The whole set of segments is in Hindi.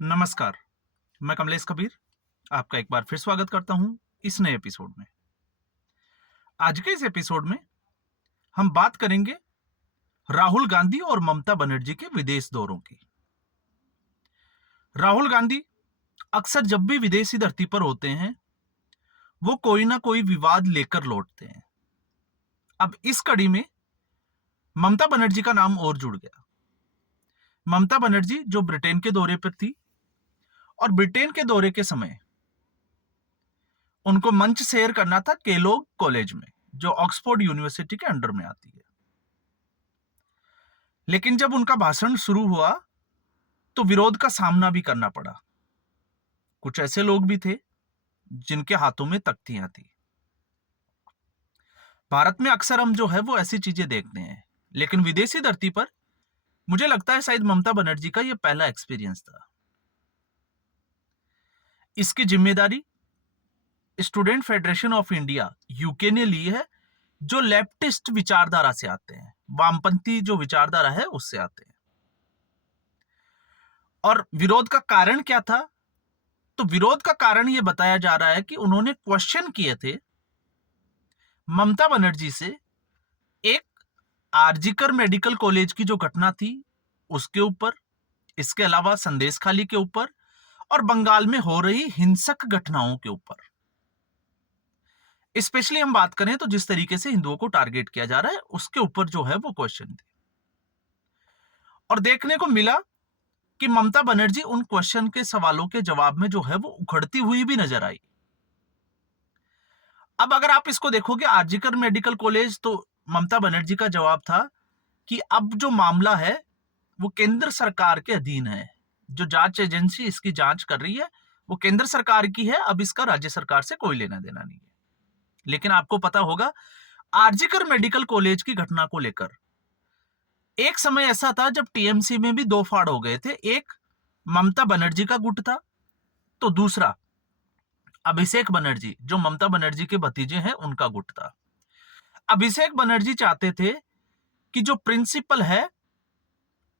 नमस्कार, मैं कमलेश कबीर आपका एक बार फिर स्वागत करता हूं इस नए एपिसोड में। आज के इस एपिसोड में हम बात करेंगे राहुल गांधी और ममता बनर्जी के विदेश दौरों की। राहुल गांधी अक्सर जब भी विदेशी धरती पर होते हैं, वो कोई ना कोई विवाद लेकर लौटते हैं। अब इस कड़ी में ममता बनर्जी का नाम और जुड़ गया। ममता बनर्जी जो ब्रिटेन के दौरे पर थी और ब्रिटेन के दौरे के समय उनको मंच शेयर करना था केलॉग कॉलेज में, जो ऑक्सफोर्ड यूनिवर्सिटी के अंडर में आती है। लेकिन जब उनका भाषण शुरू हुआ तो विरोध का सामना भी करना पड़ा। कुछ ऐसे लोग भी थे जिनके हाथों में तख्तियां थी। भारत में अक्सर हम जो है वो ऐसी चीजें देखते हैं, लेकिन विदेशी धरती पर मुझे लगता है शायद ममता बनर्जी का यह पहला एक्सपीरियंस था। इसकी जिम्मेदारी student federation of India UK ने ली है, जो लेफ्टिस्ट विचारधारा से आते हैं, वामपंथी जो विचारधारा है उससे आते हैं। और विरोध का कारण क्या था? तो विरोध का कारण यह बताया जा रहा है कि उन्होंने क्वेश्चन किए थे ममता बनर्जी से एक आरजीकर मेडिकल कॉलेज की जो घटना थी उसके ऊपर, इसके अलावा संदेश खाली के ऊपर और बंगाल में हो रही हिंसक घटनाओं के ऊपर। स्पेशली हम बात करें तो जिस तरीके से हिंदुओं को टारगेट किया जा रहा है उसके ऊपर जो है वो क्वेश्चन थे। और देखने को मिला कि ममता बनर्जी उन क्वेश्चन के सवालों के जवाब में जो है वो उखड़ती हुई भी नजर आई। अब अगर आप इसको देखोगे आरजीकर मेडिकल कॉलेज, तो ममता बनर्जी का जवाब था कि अब जो मामला है वो केंद्र सरकार के अधीन है। जो जांच एजेंसी इसकी जांच कर रही है वो केंद्र सरकार की है, अब इसका राज्य सरकार से कोई लेना देना नहीं है। लेकिन आपको पता होगा आरजीकर मेडिकल कॉलेज की घटना को लेकर एक समय ऐसा था जब टीएमसी में भी दो फाड़ हो गए थे। एक ममता बनर्जी का गुट था, तो दूसरा अभिषेक बनर्जी जो ममता बनर्जी के भतीजे हैं उनका गुट था। अभिषेक बनर्जी चाहते थे कि जो प्रिंसिपल है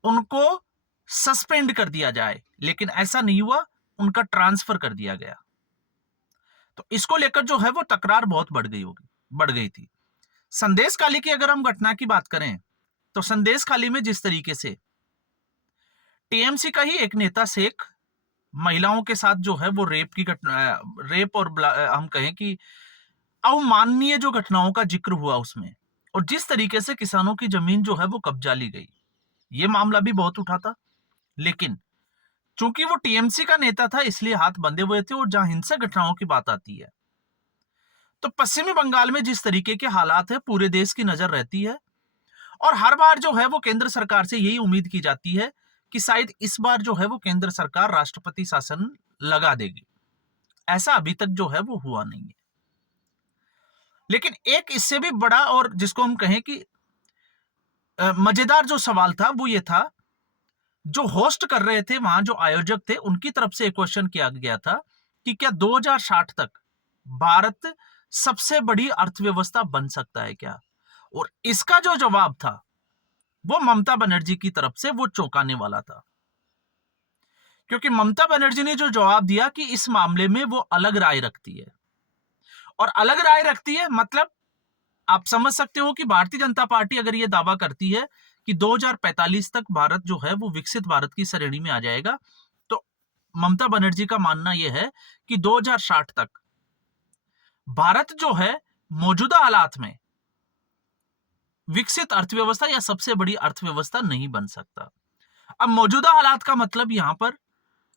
उनको सस्पेंड कर दिया जाए, लेकिन ऐसा नहीं हुआ, उनका ट्रांसफर कर दिया गया। तो इसको लेकर जो है वो तकरार बहुत बढ़ गई थी। संदेश खाली की अगर हम घटना की बात करें तो संदेश खाली में जिस तरीके से टीएमसी का ही एक नेता शेख महिलाओं के साथ जो है वो रेप की घटना, रेप और हम कहें कि अवमाननीय जो घटनाओं का जिक्र हुआ उसमें, और जिस तरीके से किसानों की जमीन जो है वो कब्जा ली गई, ये मामला भी बहुत उठा था। लेकिन चूंकि वो टीएमसी का नेता था इसलिए हाथ बंधे हुए थे। और जहां हिंसक घटनाओं की बात आती है तो पश्चिमी बंगाल में जिस तरीके के हालात है पूरे देश की नजर रहती है, और हर बार जो है वो केंद्र सरकार से यही उम्मीद की जाती है कि शायद इस बार जो है वो केंद्र सरकार राष्ट्रपति शासन लगा देगी। ऐसा अभी तक जो है वो हुआ नहीं है। लेकिन एक इससे भी बड़ा और जिसको हम कहें कि मजेदार जो सवाल था वो ये था, जो होस्ट कर रहे थे वहां जो आयोजक थे उनकी तरफ से एक क्वेश्चन किया गया था कि क्या 2060 तक भारत सबसे बड़ी अर्थव्यवस्था बन सकता है क्या? और इसका जो जवाब था वो ममता बनर्जी की तरफ से वो चौंकाने वाला था, क्योंकि ममता बनर्जी ने जो जवाब दिया कि इस मामले में वो अलग राय रखती है। और अलग राय रखती है मतलब आप समझ सकते हो कि भारतीय जनता पार्टी अगर ये दावा करती है कि 2045 तक भारत जो है वो विकसित भारत की श्रेणी में आ जाएगा, तो ममता बनर्जी का मानना यह है कि 2060 तक भारत जो है मौजूदा हालात में विकसित अर्थव्यवस्था या सबसे बड़ी अर्थव्यवस्था नहीं बन सकता। अब मौजूदा हालात का मतलब यहां पर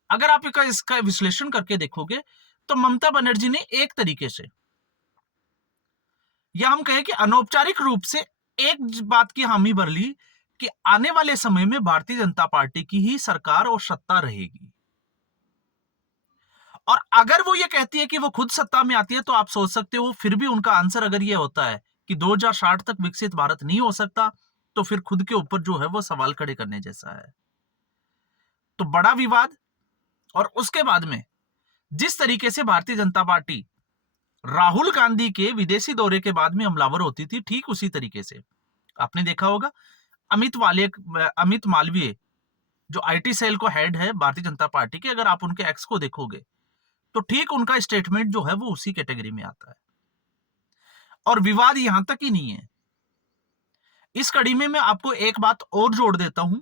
अगर आप इसका विश्लेषण करके देखोगे तो ममता बनर्जी ने एक तरीके से, या हम कहें कि अनौपचारिक रूप से, एक बात की हामी भर ली कि आने वाले समय में भारतीय जनता पार्टी की ही सरकार और सत्ता रहेगी। और अगर वो ये कहती है कि वो खुद सत्ता में आती है तो आप सोच सकते हो फिर भी उनका आंसर अगर ये होता है कि 2060 तक विकसित भारत नहीं हो सकता, तो फिर खुद के ऊपर जो है वो सवाल खड़े करने जैसा है। तो बड़ा विवाद, और उसके बाद में जिस तरीके से भारतीय जनता पार्टी राहुल गांधी के विदेशी दौरे के बाद में हमलावर होती थी, ठीक उसी तरीके से आपने देखा होगा अमित मालवीय जो आईटी सेल को हेड है भारतीय जनता पार्टी के, अगर आप उनके एक्स को देखोगे तो ठीक उनका स्टेटमेंट जो है वो उसी कैटेगरी में आता है। और विवाद यहां तक ही नहीं है, इस कड़ी में मैं आपको एक बात और जोड़ देता हूं।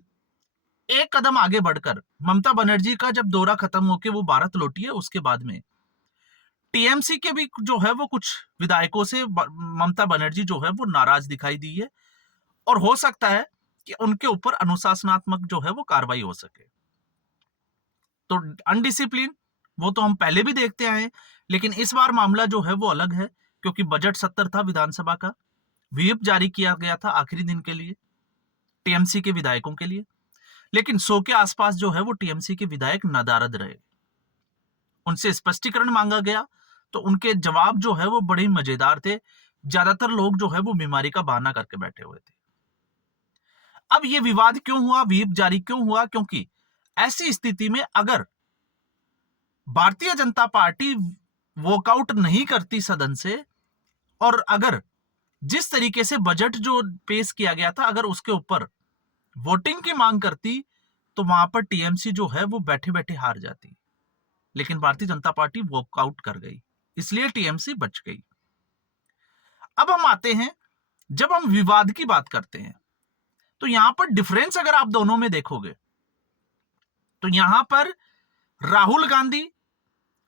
एक कदम आगे बढ़कर ममता बनर्जी का जब दौरा खत्म होकर वो भारत लौटी है, उसके बाद में टीएमसी के भी जो है वो कुछ विधायकों से ममता बनर्जी जो है वो नाराज दिखाई दी है, और हो सकता है कि उनके ऊपर अनुशासनात्मक जो है वो कार्रवाई हो सके। तो अनडिसिप्लिन वो तो हम पहले भी देखते आए हैं, लेकिन इस बार मामला जो है वो अलग है, क्योंकि बजट सत्र था विधानसभा का, व्हिप जारी किया गया था आखिरी दिन के लिए टीएमसी के विधायकों के लिए, लेकिन 100 के आसपास जो है वो टीएमसी के विधायक नदारद रहे। उनसे स्पष्टीकरण मांगा गया तो उनके जवाब जो है वो बड़े ही मजेदार थे। ज्यादातर लोग जो है वो बीमारी का बहाना करके बैठे हुए थे। अब ये विवाद क्यों हुआ, व्हिप जारी क्यों हुआ? क्योंकि ऐसी स्थिति में अगर भारतीय जनता पार्टी वॉकआउट नहीं करती सदन से, और अगर जिस तरीके से बजट जो पेश किया गया था अगर उसके ऊपर वोटिंग की मांग करती, तो वहां पर टीएमसी जो है वो बैठे बैठे हार जाती। लेकिन भारतीय जनता पार्टी वॉकआउट कर गई, इसलिए टीएमसी बच गई। अब हम आते हैं, जब हम विवाद की बात करते हैं तो यहां पर डिफरेंस अगर आप दोनों में देखोगे तो यहां पर राहुल गांधी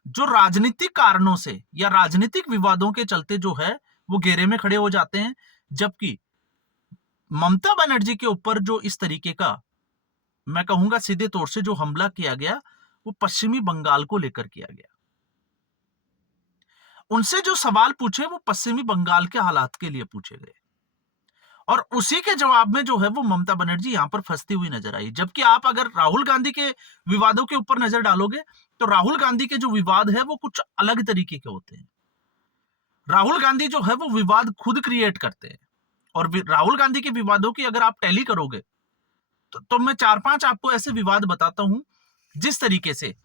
जो राजनीतिक कारणों से या राजनीतिक विवादों के चलते जो है वो घेरे में खड़े हो जाते हैं, जबकि ममता बनर्जी के ऊपर जो इस तरीके का, मैं कहूंगा सीधे तौर से जो हमला किया गया, वो पश्चिमी बंगाल को लेकर किया गया। उनसे जो सवाल पूछे वो पश्चिमी बंगाल के हालात के लिए पूछे गए, और उसी के जवाब में जो है वो ममता बनर्जी यहां पर फंसती हुई नजर आई। जबकि आप अगर राहुल गांधी के विवादों के ऊपर नजर डालोगे तो राहुल गांधी के जो विवाद है वो कुछ अलग तरीके के होते हैं। राहुल गांधी जो है वो विवाद खुद क्रिएट करते हैं, और राहुल गांधी के विवादों की अगर आप टैली करोगे तो मैं 4-5 आपको ऐसे विवाद बताता हूं। जिस तरीके से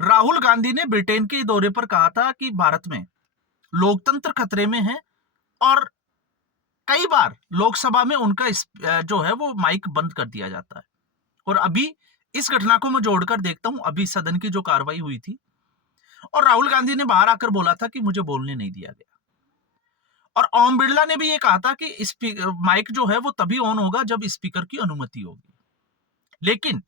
राहुल गांधी ने ब्रिटेन के दौरे पर कहा था कि भारत में लोकतंत्र खतरे में है, और कई बार लोकसभा में उनका जो है वो माइक बंद कर दिया जाता है। और अभी इस घटना को मैं जोड़कर देखता हूं, अभी सदन की जो कार्रवाई हुई थी और राहुल गांधी ने बाहर आकर बोला था कि मुझे बोलने नहीं दिया गया, और ओम बिरला ने भी ये कहा था कि माइक जो है वो तभी ऑन होगा जब स्पीकर की अनुमति होगी। लेकिन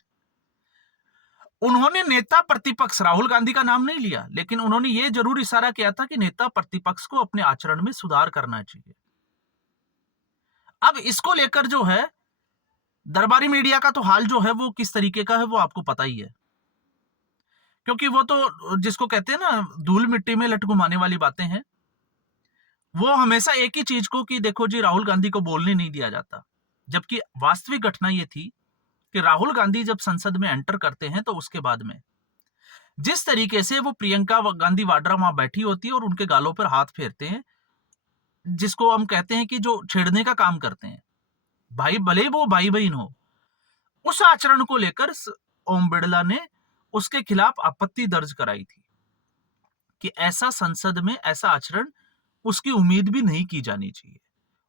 उन्होंने नेता प्रतिपक्ष राहुल गांधी का नाम नहीं लिया, लेकिन उन्होंने ये जरूर इशारा किया था कि नेता प्रतिपक्ष को अपने आचरण में सुधार करना चाहिए। अब इसको लेकर जो है दरबारी मीडिया का तो हाल जो है वो किस तरीके का है वो आपको पता ही है, क्योंकि वो तो जिसको कहते हैं ना धूल मिट्टी में लट घुमाने वाली बातें हैं। वो हमेशा एक ही चीज को कि देखो जी राहुल गांधी को बोलने नहीं दिया जाता, जबकि वास्तविक घटना ये थी कि राहुल गांधी जब संसद में एंटर करते हैं तो उसके बाद में जिस तरीके से वो प्रियंका गांधी वाड्रा वहां बैठी होती है और उनके गालों पर हाथ फेरते हैं, जिसको हम कहते हैं कि जो छेड़ने का काम करते हैं, भाई भले वो भाई बहन हो, उस आचरण को लेकर ओम बिरला ने उसके खिलाफ आपत्ति दर्ज कराई थी कि ऐसा संसद में ऐसा आचरण उसकी उम्मीद भी नहीं की जानी चाहिए।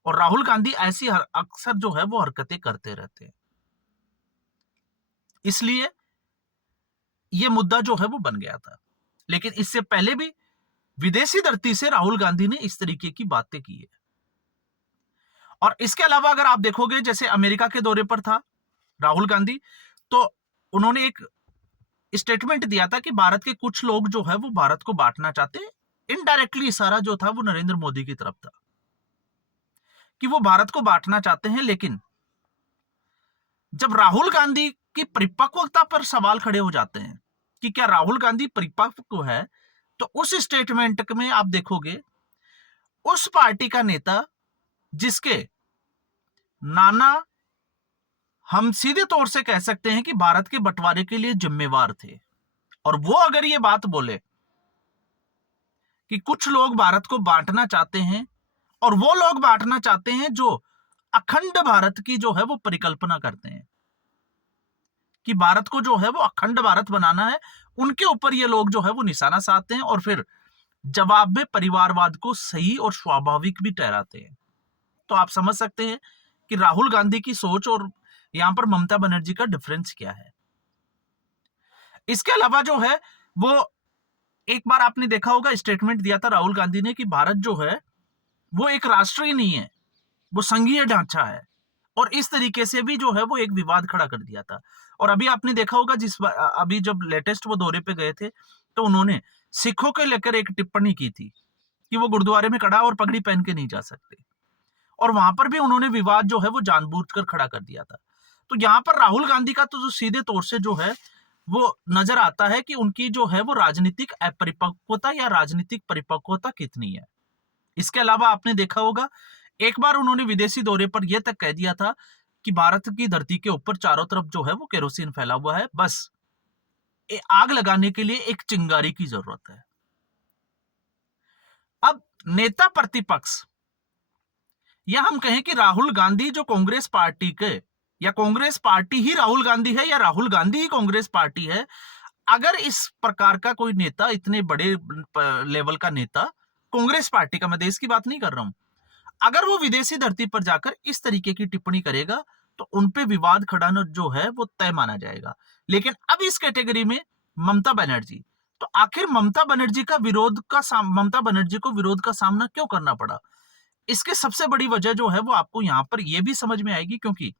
और राहुल गांधी ऐसी अक्सर जो है वो हरकतें करते रहते हैं, इसलिए ये मुद्दा जो है वो बन गया था। लेकिन इससे पहले भी विदेशी धरती से राहुल गांधी ने इस तरीके की बातें की है। और इसके अलावा अगर आप देखोगे, जैसे अमेरिका के दौरे पर था राहुल गांधी, तो उन्होंने एक स्टेटमेंट दिया था कि भारत के कुछ लोग जो है वो भारत को बांटना चाहते हैं। इनडायरेक्टली इशारा जो था वो नरेंद्र मोदी की तरफ था कि वो भारत को बांटना चाहते हैं। लेकिन जब राहुल गांधी की परिपक्वता पर सवाल खड़े हो जाते हैं कि क्या राहुल गांधी परिपक्व है, तो उस स्टेटमेंट में आप देखोगे उस पार्टी का नेता जिसके नाना हम सीधे तौर से कह सकते हैं कि भारत के बंटवारे के लिए जिम्मेवार थे, और वो अगर ये बात बोले कि कुछ लोग भारत को बांटना चाहते हैं, और वो लोग बांटना चाहते हैं जो अखंड भारत की जो है वो परिकल्पना करते हैं कि भारत को जो है वो अखंड भारत बनाना है, उनके ऊपर ये लोग जो है वो निशाना साधते हैं और फिर जवाब में परिवारवाद को सही और स्वाभाविक भी ठहराते हैं। तो आप समझ सकते हैं कि राहुल गांधी की सोच और यहां पर ममता बनर्जी का डिफरेंस क्या है। इसके अलावा जो है वो एक बार आपने देखा होगा स्टेटमेंट दिया था राहुल गांधी ने कि भारत जो है वो एक राष्ट्र ही नहीं है, वो संघीय ढांचा है। और इस तरीके से भी जो है वो एक विवाद खड़ा कर दिया था। और अभी आपने देखा होगा अभी जब लेटेस्ट वो दौरे पे गए थे तो उन्होंने सिखों के लेकर एक टिप्पणी की थी कि वो गुरुद्वारे में कड़ा और पगड़ी पहन के नहीं जा सकते। और वहां पर भी उन्होंने विवाद जो है वो जानबूझकर खड़ा कर दिया था। तो यहां पर राहुल गांधी का तो जो सीधे तौर से जो है वो नजर आता है कि उनकी जो है वो राजनीतिक अपरिपक्वता या राजनीतिक परिपक्वता कितनी है। इसके अलावा आपने देखा होगा एक बार उन्होंने विदेशी दौरे पर यह तक कह दिया था कि भारत की धरती के ऊपर चारों तरफ जो है वो केरोसिन फैला हुआ है, बस आग लगाने के लिए एक चिंगारी की जरूरत है। अब नेता प्रतिपक्ष या हम कहें कि राहुल गांधी जो कांग्रेस पार्टी के, या कांग्रेस पार्टी ही राहुल गांधी है या राहुल गांधी ही कांग्रेस पार्टी है, अगर इस प्रकार का कोई नेता, इतने बड़े लेवल का नेता कांग्रेस पार्टी का, मैं देश की बात नहीं कर रहा हूं, अगर वो विदेशी धरती पर जाकर इस तरीके की टिप्पणी करेगा तो उनपे विवाद खड़ा जो है वो तय माना जाएगा। लेकिन अब इस कैटेगरी में ममता बनर्जी, तो आखिर ममता बनर्जी को विरोध का सामना क्यों करना पड़ा? इसके सबसे बड़ी वजह जो है वो आपको यहां पर यह भी समझ में आएगी, क्योंकि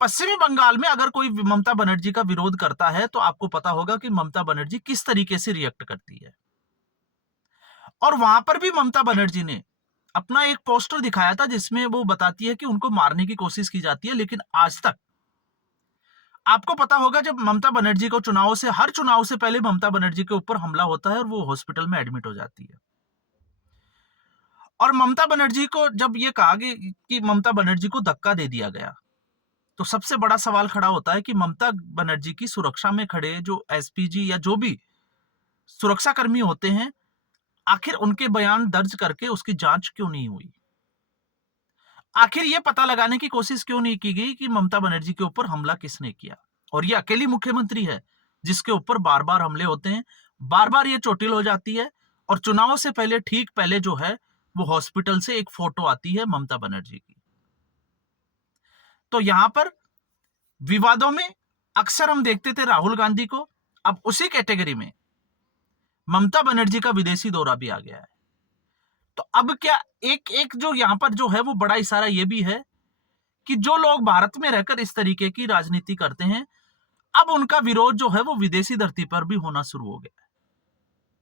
पश्चिमी बंगाल में अगर कोई ममता बनर्जी का विरोध करता है तो आपको पता होगा कि ममता बनर्जी किस तरीके से रिएक्ट करती है। और वहां पर भी ममता बनर्जी ने अपना एक पोस्टर दिखाया था जिसमें वो बताती है कि उनको मारने की कोशिश की जाती है, लेकिन आज तक आपको पता होगा जब ममता बनर्जी को हर चुनाव से पहले ममता बनर्जी के ऊपर हमला होता है और वो हॉस्पिटल में एडमिट हो जाती है। और ममता बनर्जी को जब ये कहा कि ममता बनर्जी को धक्का दे दिया गया, तो सबसे बड़ा सवाल खड़ा होता है कि ममता बनर्जी की सुरक्षा में खड़े जो एसपीजी या जो भी सुरक्षा कर्मी होते हैं, आखिर उनके बयान दर्ज करके उसकी जांच क्यों नहीं हुई? आखिर यह पता लगाने की कोशिश क्यों नहीं की गई कि ममता बनर्जी के ऊपर हमला किसने किया? और ये अकेली मुख्यमंत्री है जिसके ऊपर बार बार हमले होते हैं, बार बार ये चोटिल हो जाती है। और चुनाव से पहले, ठीक पहले जो है वो हॉस्पिटल से एक फोटो आती है ममता बनर्जी की। तो यहां पर विवादों में अक्सर हम देखते थे राहुल गांधी को, अब उसी कैटेगरी में ममता बनर्जी का विदेशी दौरा भी आ गया है। तो अब क्या एक एक जो यहां पर जो है वो बड़ा इशारा यह भी है कि जो लोग भारत में रहकर इस तरीके की राजनीति करते हैं, अब उनका विरोध जो है वो विदेशी धरती पर भी होना शुरू हो गया है।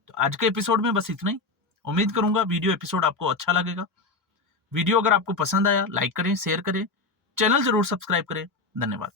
तो आज के एपिसोड में बस इतना ही। उम्मीद करूंगा वीडियो एपिसोड आपको अच्छा लगेगा। वीडियो अगर आपको पसंद आया, लाइक करें, शेयर करें, चैनल जरूर सब्सक्राइब करें। धन्यवाद।